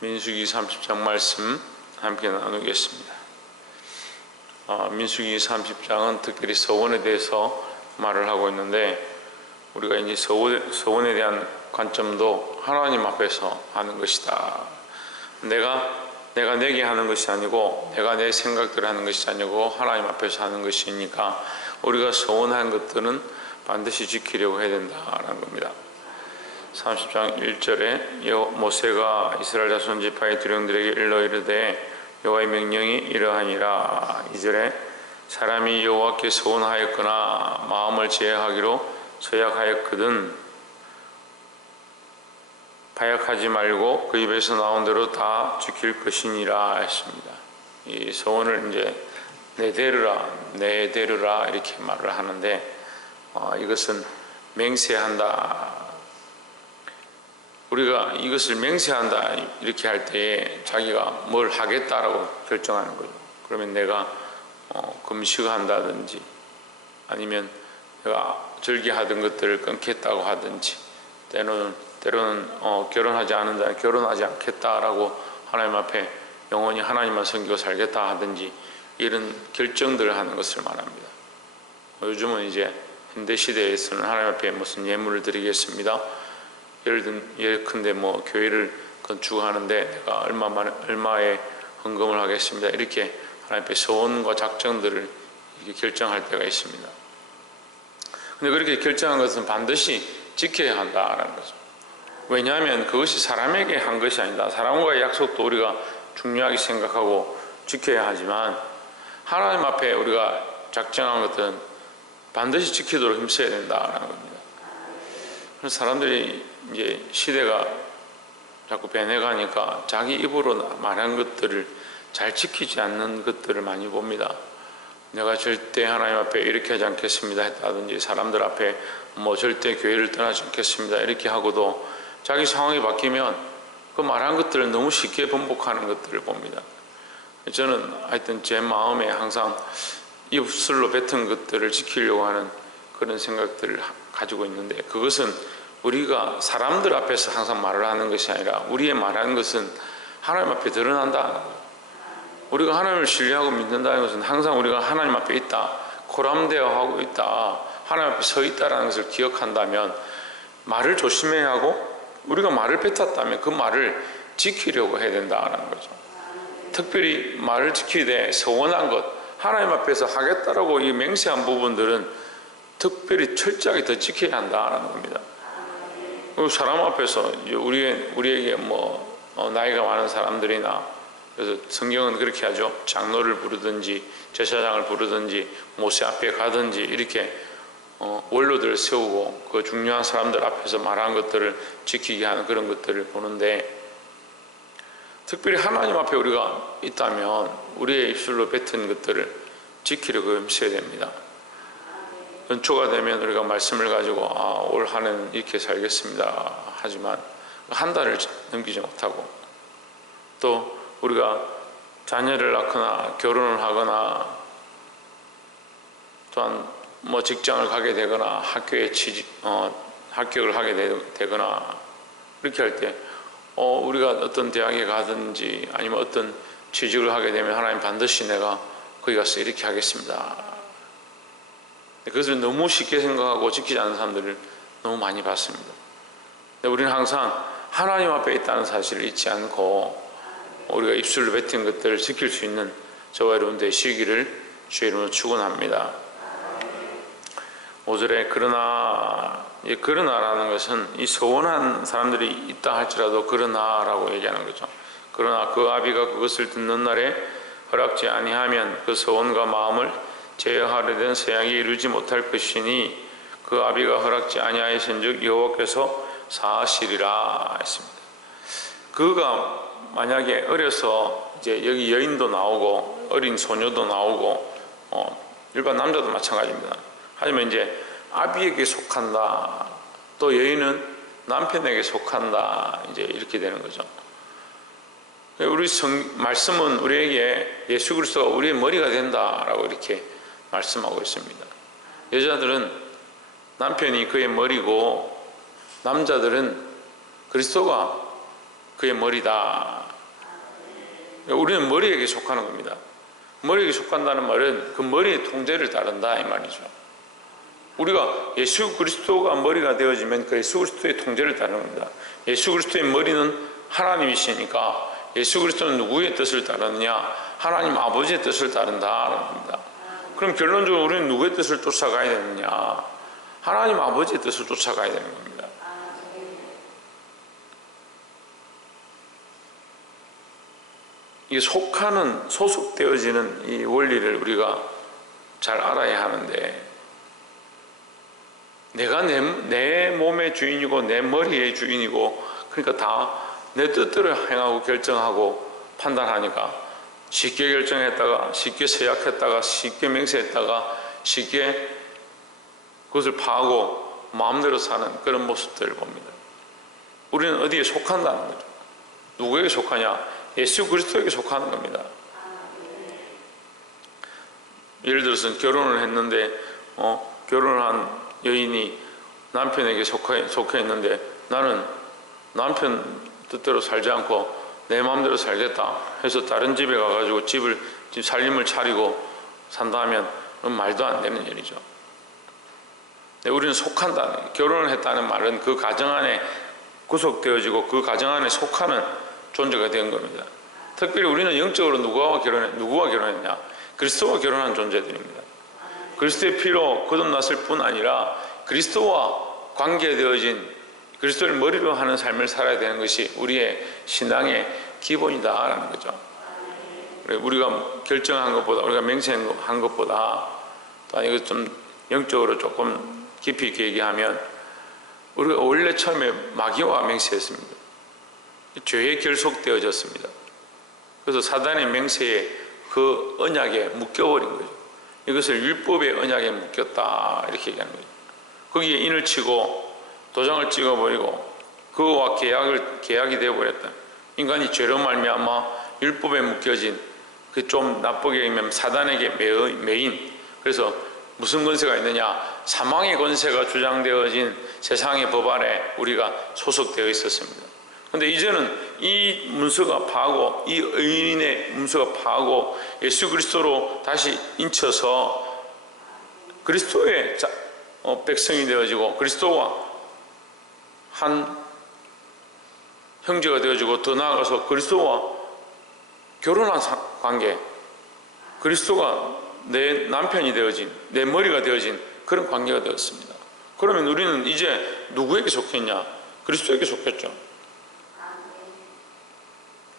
민수기 30장 말씀 함께 나누겠습니다. 민수기 30장은 특별히 서원에 대해서 말을 하고 있는데, 우리가 이제 서원에 대한 관점도 하나님 앞에서 하는 것이다. 내가 내게 하는 것이 아니고, 내가 내 생각대로 하는 것이 아니고 하나님 앞에서 하는 것이니까 우리가 서원한 것들은 반드시 지키려고 해야 된다라는 겁니다. 30장 1절에 모세가 이스라엘 자손 지파의 두령들에게 일러 이르되 여호와의 명령이 이러하니라. 2절에 사람이 여호와께 서원하였거나 마음을 제하기로 서약하였거든 파약하지 말고 그 입에서 나온 대로 다 지킬 것이니라 했습니다. 이 서원을 이제 내대르라 이렇게 말을 하는데, 이것은 맹세한다. 우리가 이것을 맹세한다 이렇게 할 때에 자기가 뭘 하겠다라고 결정하는 거죠. 그러면 내가 금식을 한다든지, 아니면 내가 절기하던 것들을 끊겠다고 하든지, 때로는 결혼하지 않는다, 결혼하지 않겠다라고 하나님 앞에 영원히 하나님만 섬기고 살겠다 하든지, 이런 결정들을 하는 것을 말합니다. 요즘은 이제 현대 시대에서는 하나님 앞에 무슨 예물을 드리겠습니다, 예컨대 교회를 건축하는데 내가 얼마의 헌금을 하겠습니다, 이렇게 하나님 앞에 소원과 작정들을 이렇게 결정할 때가 있습니다. 근데 그렇게 결정한 것은 반드시 지켜야 한다라는 거죠. 왜냐하면 그것이 사람에게 한 것이 아니다. 사람과의 약속도 우리가 중요하게 생각하고 지켜야 하지만, 하나님 앞에 우리가 작정한 것들은 반드시 지키도록 힘써야 된다라는 겁니다. 그래서 사람들이 이제 시대가 자꾸 변해가니까 자기 입으로 말한 것들을 잘 지키지 않는 것들을 많이 봅니다. 내가 절대 하나님 앞에 이렇게 하지 않겠습니다 했다든지, 사람들 앞에 절대 교회를 떠나지 않겠습니다 이렇게 하고도 자기 상황이 바뀌면 그 말한 것들을 너무 쉽게 번복하는 것들을 봅니다. 저는 하여튼 제 마음에 항상 입술로 뱉은 것들을 지키려고 하는 그런 생각들을 가지고 있는데, 그것은 우리가 사람들 앞에서 항상 말을 하는 것이 아니라 우리의 말하는 것은 하나님 앞에 드러난다. 우리가 하나님을 신뢰하고 믿는다는 것은 항상 우리가 하나님 앞에 있다, 코람되어 있다, 하나님 앞에 서 있다는 것을 기억한다면 말을 조심해야 하고, 우리가 말을 뱉었다면 그 말을 지키려고 해야 된다는 거죠. 특별히 말을 지키되 서원한 것, 하나님 앞에서 하겠다라고 이 맹세한 부분들은 특별히 철저하게 더 지켜야 한다는 겁니다. 사람 앞에서 우리에게 나이가 많은 사람들이나, 그래서 성경은 그렇게 하죠. 장로를 부르든지 제사장을 부르든지 모세 앞에 가든지 이렇게 원로들을 세우고 그 중요한 사람들 앞에서 말한 것들을 지키게 하는 그런 것들을 보는데, 특별히 하나님 앞에 우리가 있다면 우리의 입술로 뱉은 것들을 지키려고 힘써야 됩니다. 연초가 되면 우리가 말씀을 가지고 올 한 해는 이렇게 살겠습니다 하지만 한 달을 넘기지 못하고, 또 우리가 자녀를 낳거나 결혼을 하거나, 또한 직장을 가게 되거나 학교에 합격을 하게 되거나 이렇게 할 때 우리가 어떤 대학에 가든지 아니면 어떤 취직을 하게 되면 하나님 반드시 내가 거기 가서 이렇게 하겠습니다. 그것을 너무 쉽게 생각하고 지키지 않는 사람들을 너무 많이 봤습니다. 우리는 항상 하나님 앞에 있다는 사실을 잊지 않고 우리가 입술로 뱉은 것들을 지킬 수 있는 저와 여러분 되시기를 주의 이름으로 축원합니다. 5절에 그러나라는 것은 이 서원한 사람들이 있다 할지라도 그러나라고 얘기하는 거죠. 그러나 그 아비가 그것을 듣는 날에 허락지 아니하면 그 서원과 마음을 제어하려던 서약이 이루지 못할 것이니 그 아비가 허락지 아니하였은즉 여호와께서 사하시리라 했습니다. 그가 만약에 어려서 이제 여기 여인도 나오고 어린 소녀도 나오고 일반 남자도 마찬가지입니다. 하지만 이제 아비에게 속한다, 또 여인은 남편에게 속한다, 이제 이렇게 되는 거죠. 우리 말씀은 우리에게 예수 그리스도가 우리의 머리가 된다라고 이렇게 말씀하고 있습니다. 여자들은 남편이 그의 머리고, 남자들은 그리스도가 그의 머리다. 우리는 머리에게 속하는 겁니다. 머리에게 속한다는 말은 그 머리의 통제를 따른다 이 말이죠. 우리가 예수 그리스도가 머리가 되어지면 그 예수 그리스도의 통제를 따르는 겁니다. 예수 그리스도의 머리는 하나님이시니까 예수 그리스도는 누구의 뜻을 따르느냐? 하나님 아버지의 뜻을 따른다는 겁니다. 그럼 결론적으로 우리는 누구의 뜻을 쫓아가야 되느냐? 하나님 아버지의 뜻을 쫓아가야 되는 겁니다. 이 속하는, 소속되어지는 이 원리를 우리가 잘 알아야 하는데, 내가 내 몸의 주인이고 내 머리의 주인이고, 그러니까 다 내 뜻대로 행하고 결정하고 판단하니까 쉽게 결정했다가 쉽게 서약했다가 쉽게 맹세했다가 쉽게 그것을 파하고 마음대로 사는 그런 모습들을 봅니다. 우리는 어디에 속한다는 거죠. 누구에게 속하냐? 예수 그리스도에게 속하는 겁니다. 예를 들어서 결혼을 했는데 결혼을 한 여인이 남편에게 속해 있는데, 나는 남편 뜻대로 살지 않고 내 마음대로 살겠다 해서 다른 집에 가가지고 집 살림을 차리고 산다 하면 말도 안 되는 일이죠. 우리는 속한다는, 결혼을 했다는 말은 그 가정 안에 구속되어지고 그 가정 안에 속하는 존재가 된 겁니다. 특별히 우리는 영적으로 누구와 결혼했냐? 그리스도와 결혼한 존재들입니다. 그리스도의 피로 거듭났을 뿐 아니라 그리스도와 관계되어진, 그리스도를 머리로 하는 삶을 살아야 되는 것이 우리의 신앙의 기본이다라는 거죠. 우리가 결정한 것보다, 우리가 맹세한 것보다, 또 이거 좀 영적으로 조금 깊이 있게 얘기하면, 우리가 원래 처음에 마귀와 맹세했습니다. 죄에 결속되어졌습니다. 그래서 사단의 맹세에 그 언약에 묶여버린 거죠. 이것을 율법의 언약에 묶였다 이렇게 얘기하는 거죠. 거기에 인을 치고 도장을 찍어버리고 그와 계약이 되어버렸다. 인간이 죄로 말미암아 율법에 묶여진 그 좀 나쁘게 얘기하면 사단에게 매인, 그래서 무슨 권세가 있느냐? 사망의 권세가 주장되어진 세상의 법 아래 우리가 소속되어 있었습니다. 그런데 이제는 이 문서가 파고, 이 의인의 문서가 파고 예수 그리스도로 다시 인쳐서 그리스도의 백성이 되어지고 그리스도와 한 형제가 되어지고, 더 나아가서 그리스도와 결혼한 관계, 그리스도가 내 남편이 되어진, 내 머리가 되어진 그런 관계가 되었습니다. 그러면 우리는 이제 누구에게 속했냐? 그리스도에게 속했죠.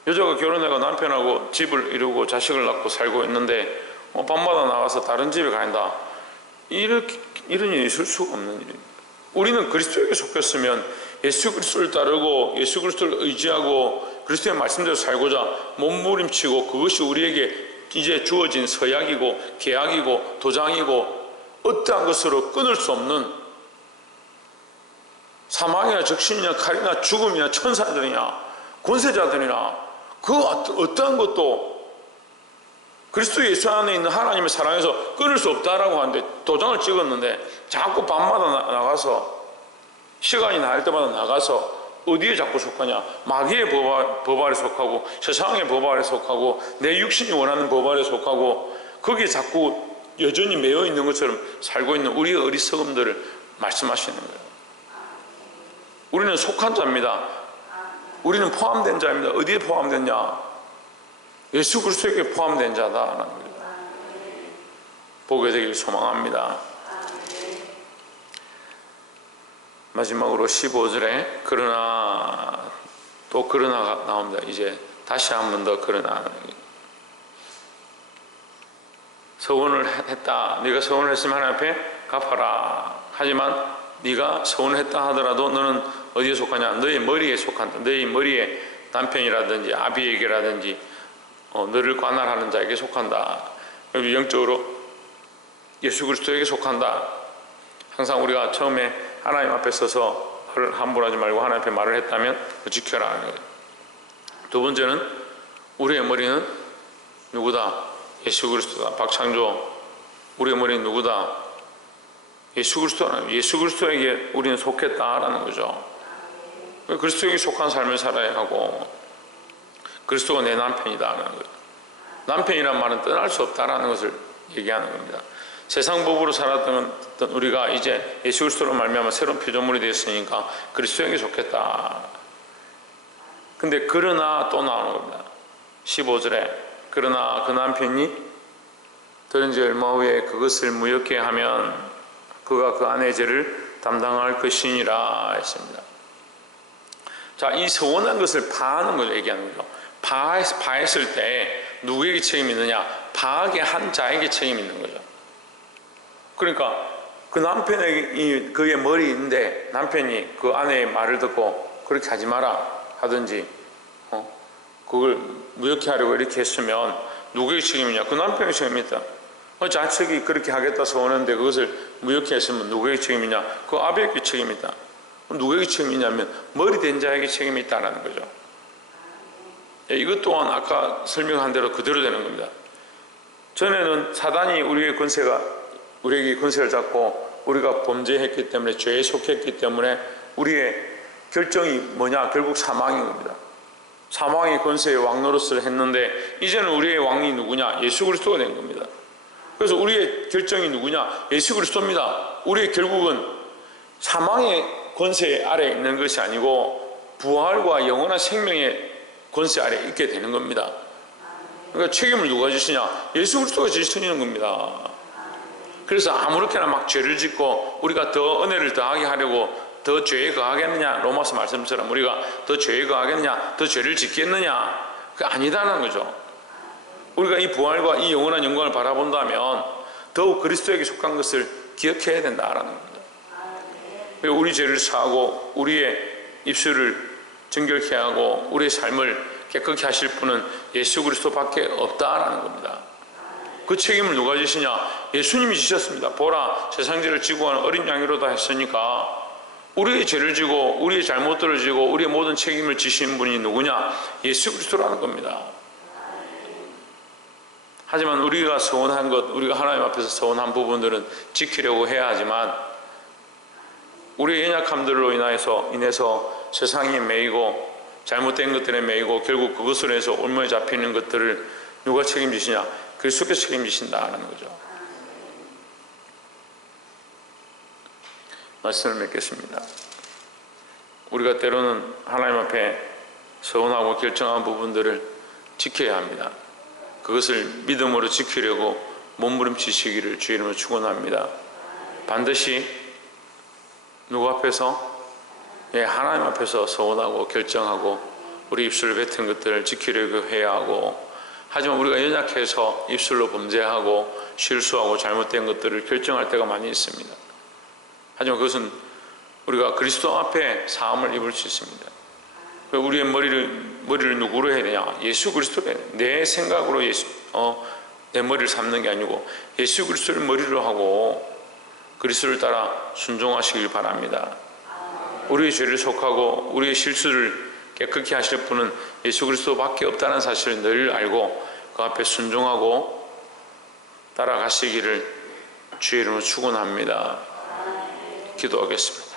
여자가 결혼해가 남편하고 집을 이루고 자식을 낳고 살고 있는데 밤마다 나가서 다른 집에 간다. 이런 일이 있을 수가 없는 일입니다. 우리는 그리스도에게 속했으면 예수 그리스도를 따르고 예수 그리스도를 의지하고 그리스도의 말씀대로 살고자 몸부림치고, 그것이 우리에게 이제 주어진 서약이고 계약이고 도장이고 어떠한 것으로 끊을 수 없는, 사망이나 적신이나 칼이나 죽음이나 천사들이나 권세자들이나 그 어떠한 것도 그리스도 예수 안에 있는 하나님의 사랑에서 끊을 수 없다라고 하는데, 도장을 찍었는데 자꾸 밤마다 나가서, 시간이 날 때마다 나가서 어디에 자꾸 속하냐? 마귀의 법 아래 속하고 세상의 법 아래 속하고 내 육신이 원하는 법 아래 속하고, 거기에 자꾸 여전히 매여 있는 것처럼 살고 있는 우리의 어리석음들을 말씀하시는 거예요. 우리는 속한 자입니다. 우리는 포함된 자입니다. 어디에 포함됐냐? 예수 그리스도에게 포함된 자다라는 겁니다. 보게 되길 소망합니다. 마지막으로 15절에 그러나, 또 그러나가 나옵니다. 이제 다시 한 번 더 그러나. 서원을 했다. 네가 서원을 했으면 하나님 앞에 갚아라. 하지만 네가 서원을 했다 하더라도 너는 어디에 속하냐? 너의 머리에 속한다. 너의 머리에 남편이라든지 아비에게라든지 너를 관할하는 자에게 속한다. 영적으로 예수 그리스도에게 속한다. 항상 우리가 처음에 하나님 앞에 서서 함부로 하지 말고 하나님 앞에 말을 했다면 지켜라. 두 번째는 우리의 머리는 누구다? 예수 그리스도다. 박창조, 우리의 머리는 누구다? 예수 그리스도라는, 예수 그리스도에게 우리는 속했다라는 거죠. 그리스도에게 속한 삶을 살아야 하고, 그리스도가 내 남편이다라는 거죠. 남편이란 말은 떠날 수 없다라는 것을 얘기하는 겁니다. 세상 법으로 살았던 우리가 이제 예수 그리스도로 말미암아 새로운 피조물이 되었으니까 그리스도에게 속했다. 근데 그러나 또 나오는 겁니다. 15절에 그러나 그 남편이 들은 지 얼마 후에 그것을 무효케 하면 그가 그 아내의 죄를 담당할 것이니라 했습니다. 자, 이 서원한 것을 파하는 것을 얘기하는 거죠. 파했을 때 누구에게 책임이 있느냐? 파하게 한 자에게 책임이 있는 거죠. 그러니까 그 남편이 그의 머리인데 남편이 그 아내의 말을 듣고 그렇게 하지 마라 하든지 그걸 무효케 하려고 이렇게 했으면 누구의 책임이냐? 그 남편의 책임이다. 자식이 그렇게 하겠다 서원했는데 그것을 무효케 했으면 누구의 책임이냐? 그 아버지의 책임이다. 누구에게 책임이 있냐면 머리 된 자에게 책임이 있다는 거죠. 이것 또한 아까 설명한 대로 그대로 되는 겁니다. 전에는 사단이 우리에게 권세를 잡고 우리가 범죄했기 때문에 죄에 속했기 때문에 우리의 결정이 뭐냐? 결국 사망인 겁니다. 사망의 권세의 왕 노릇을 했는데 이제는 우리의 왕이 누구냐? 예수 그리스도가 된 겁니다. 그래서 우리의 결정이 누구냐? 예수 그리스도입니다. 우리의 결국은 사망의 권세 아래에 있는 것이 아니고 부활과 영원한 생명의 권세 아래에 있게 되는 겁니다. 그러니까 책임을 누가 지시냐? 예수 그리스도가 지시는 겁니다. 그래서 아무렇게나 막 죄를 짓고 우리가 더 은혜를 더하게 하려고 더 죄에 거하겠느냐? 로마서 말씀처럼 우리가 더 죄에 거하겠느냐? 더 죄를 짓겠느냐? 그게 아니다는 거죠. 우리가 이 부활과 이 영원한 영광을 바라본다면 더욱 그리스도에게 속한 것을 기억해야 된다라는 겁니다. 우리 죄를 사하고 우리의 입술을 정결케 하고 우리의 삶을 깨끗게 하실 분은 예수 그리스도밖에 없다라는 겁니다. 그 책임을 누가 지시냐? 예수님이 지셨습니다. 보라, 세상 죄를 지고 하는 어린 양이로다 했으니까 우리의 죄를 지고 우리의 잘못들을 지고 우리의 모든 책임을 지신 분이 누구냐? 예수 그리스도라는 겁니다. 하지만 우리가 서원한 것, 우리가 하나님 앞에서 서원한 부분들은 지키려고 해야 하지만 우리의 연약함들로 인해서 세상에 매이고 잘못된 것들에 매이고 결국 그것으로 해서 올무에 잡히는 것들을 누가 책임지시냐? 그리스도께서 책임지신다는 거죠. 말씀을 맺겠습니다. 우리가 때로는 하나님 앞에 서원하고 결정한 부분들을 지켜야 합니다. 그것을 믿음으로 지키려고 몸부림치시기를 주의 이름으로 축원합니다. 반드시 누구 앞에서? 하나님 앞에서 서원하고 결정하고 우리 입술을 뱉은 것들을 지키려고 해야 하고, 하지만 우리가 연약해서 입술로 범죄하고 실수하고 잘못된 것들을 결정할 때가 많이 있습니다. 하지만 그것은 우리가 그리스도 앞에 사함을 입을 수 있습니다. 우리의 머리를 누구로 해야 되냐? 예수 그리스도로 해야 돼요. 내 생각으로 내 머리를 삼는 게 아니고 예수 그리스도를 머리로 하고 그리스도를 따라 순종하시길 바랍니다. 우리의 죄를 속하고 우리의 실수를 깨끗게 하실 분은 예수 그리스도밖에 없다는 사실을 늘 알고 그 앞에 순종하고 따라가시기를 주의 이름으로 축원합니다. 기도하겠습니다.